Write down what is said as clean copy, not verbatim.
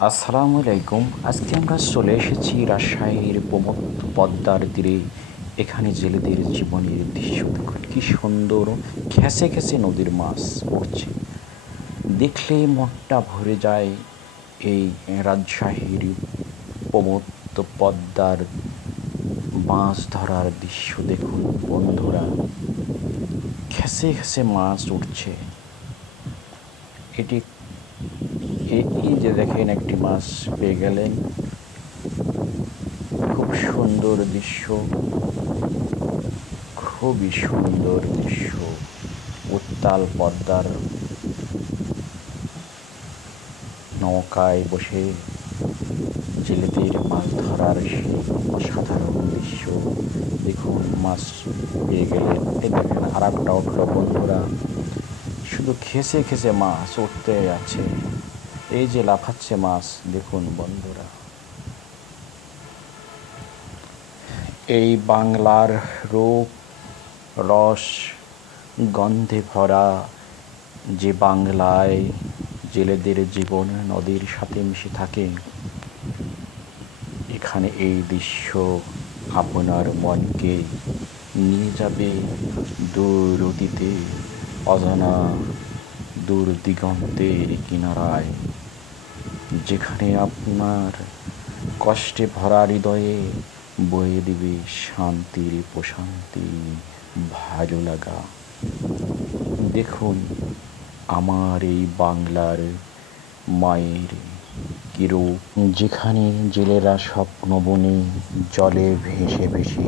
আসসালামু আলাইকুম। আজকে আমরা চলে এসেছি রাজশাহীর পদ্মার তীরে। এখানে জেলেদের জীবনের দৃশ্য দেখুন, কি সুন্দর। ঘেঁষে ঘেঁষে নদীর মাছ উঠছে, দেখলে মনটা ভরে যায়। এই রাজশাহীর পদ্মার মাছ ধরার দৃশ্য দেখুন বন্ধুরা, ঘেঁষে ঘেঁষে মাছ উঠছে। এটি এই যে দেখেন, একটি মাছ পেয়ে গেলেন। খুব সুন্দর দৃশ্য, খুবই সুন্দর দৃশ্য। উত্তাল পদ্মার নৌকায় বসে জেলেদের মাছ ধরার সেই অসাধারণ দৃশ্য দেখুন। মাছ পেয়ে গেলেন, এই দেখেন আর একটা উঠলো বন্ধুরা। শুধু ঘেঁষে ঘেঁষে মাছ উঠতে আছে, এই যে লাফাচ্ছে মাছ দেখুন বন্ধুরা। এই বাংলার রূপ, রস, গন্ধে ভরা যে বাংলায় জেলেদের জীবন নদীর সাথে মিশে থাকে, এখানে এই দৃশ্য আপনার মনকে নিয়ে যাবে দূর অতীতে, অজানা দূর দিগন্তের কিনারায়, যেখানে আপনার কষ্টে ভরা হৃদয়ে বয়ে দিবে শান্তির প্রশান্তি, ভালো লাগা। দেখুন আমার এই বাংলার মায়ের কি রূপ, যেখানে জেলেরা স্বপ্ন বনে জলে ভেসে ভেসে